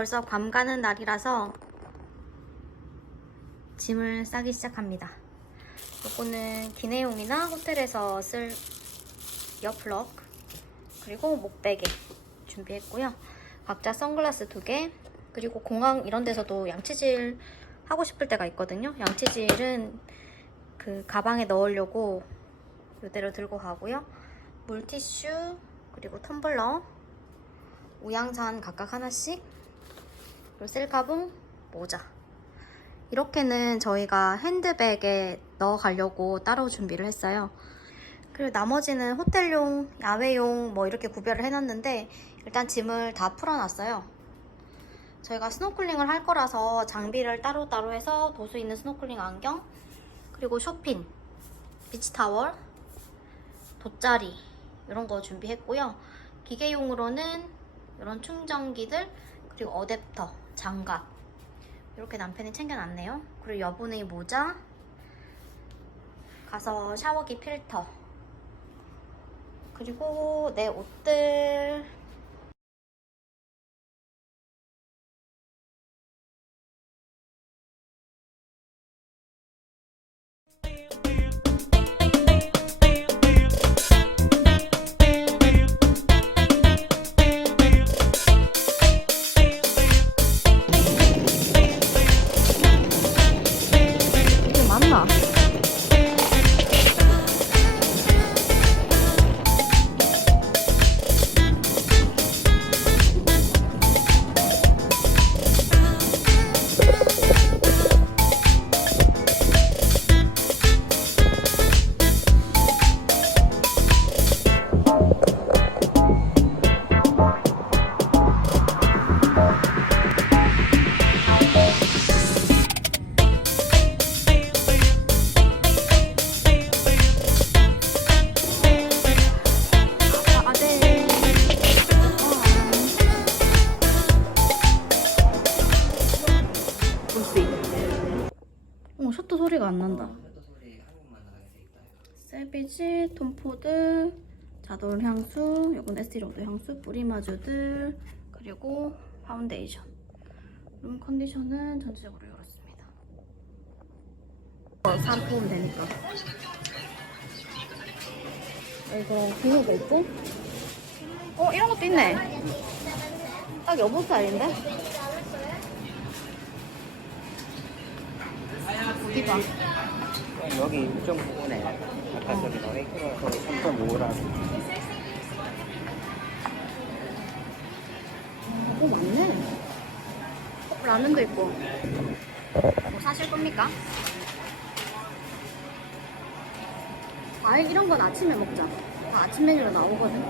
벌써 괌 가는 날이라서 짐을 싸기 시작합니다. 요거는 기내용이나 호텔에서 쓸 이어플럭 그리고 목베개 준비했고요. 각자 선글라스 두 개, 그리고 공항 이런 데서도 양치질 하고 싶을 때가 있거든요. 양치질은 그 가방에 넣으려고 이대로 들고 가고요. 물티슈, 그리고 텀블러, 우양산 각각 하나씩, 그리고 셀카봉, 모자. 이렇게는 저희가 핸드백에 넣어 가려고 따로 준비를 했어요. 그리고 나머지는 호텔용, 야외용 뭐 이렇게 구별을 해놨는데 일단 짐을 다 풀어놨어요. 저희가 스노클링을 할 거라서 장비를 따로따로 해서 도수 있는 스노클링 안경, 그리고 쇼핀, 비치타월, 돗자리 이런 거 준비했고요. 기계용으로는 이런 충전기들, 그리고 어댑터, 장갑. 이렇게 남편이 챙겨놨네요. 그리고 여분의 모자, 가서 샤워기 필터, 그리고 내 옷들 이게 맞나? 어, 셔터 소리가 안 난다. 세비지, 톰포드, 자돌 향수, 요건 에스티로드 향수, 뿌리마주들, 그리고 파운데이션. 룸 컨디션은 전체적으로 이렇습니다. 어, 산 뽑으면 되니까. 아, 이거 비누가 있고? 어, 이런 것도 있네. 딱 여보 스타일인데? 어디 봐. 여기 6.9분에 아까 저기 너네 키로에서 3.5라고 오, 맞네. 어, 라면도 있고. 뭐 사실 겁니까? 과일 이런 건 아침에 먹자. 다 아침 메뉴로 나오거든.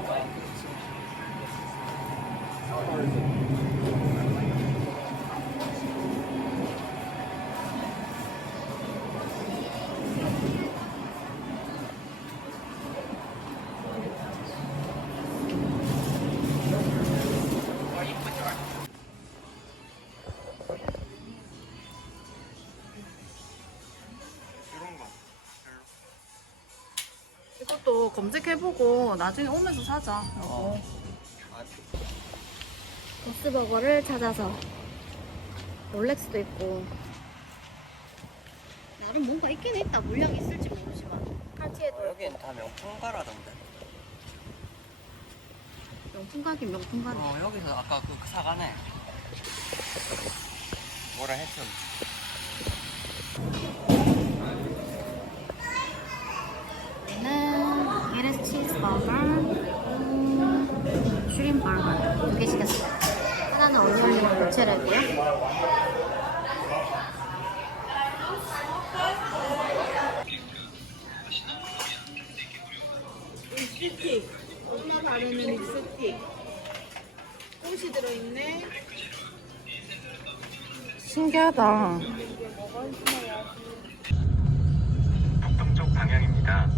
것도 검색해보고 나중에 오면서 사자. 어. 보스버거를 찾아서 롤렉스도 있고. 나름 뭔가 있긴 있다. 물량이 있을지 모르지만. 칼티에도 여기는 다 명품 가라던데. 명품 가긴 명품 가네. 어 여기서 아까 그 사가네. 뭐라 했죠 얘는 메레스 치즈 버거 그리고 슈림 버거 두 개 시켰어요 하나는 어니언이랑 고체레고요 립스틱. 엄마 바르는 립스틱. 꽃이 들어있네. 신기하다 북동쪽 방향입니다.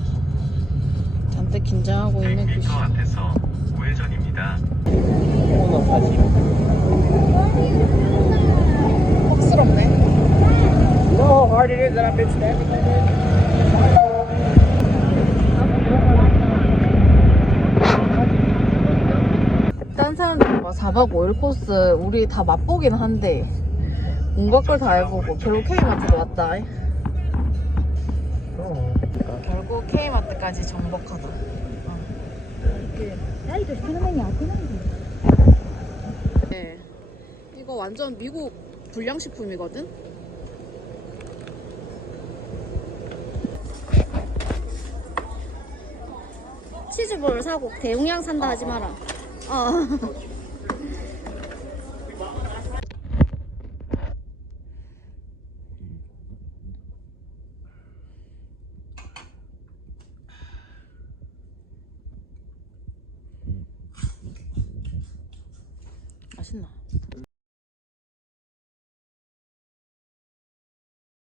잔뜩 긴장하고 있는 100m 앞에서 우회전입니다. 코너 사진 퍽스럽네. You know how hard it is that I've been standing there? 딴 사람들은 막 4박 5일 코스 우리 다 맛보긴 한데 온갖 걸 다 해보고 결국 K마트도 왔다. 어. 결국 K마트까지 정복하다. 네. 이거 완전 미국 불량식품이거든? 치즈볼 사고 대용량 산다 하지 마라. 어. ціна.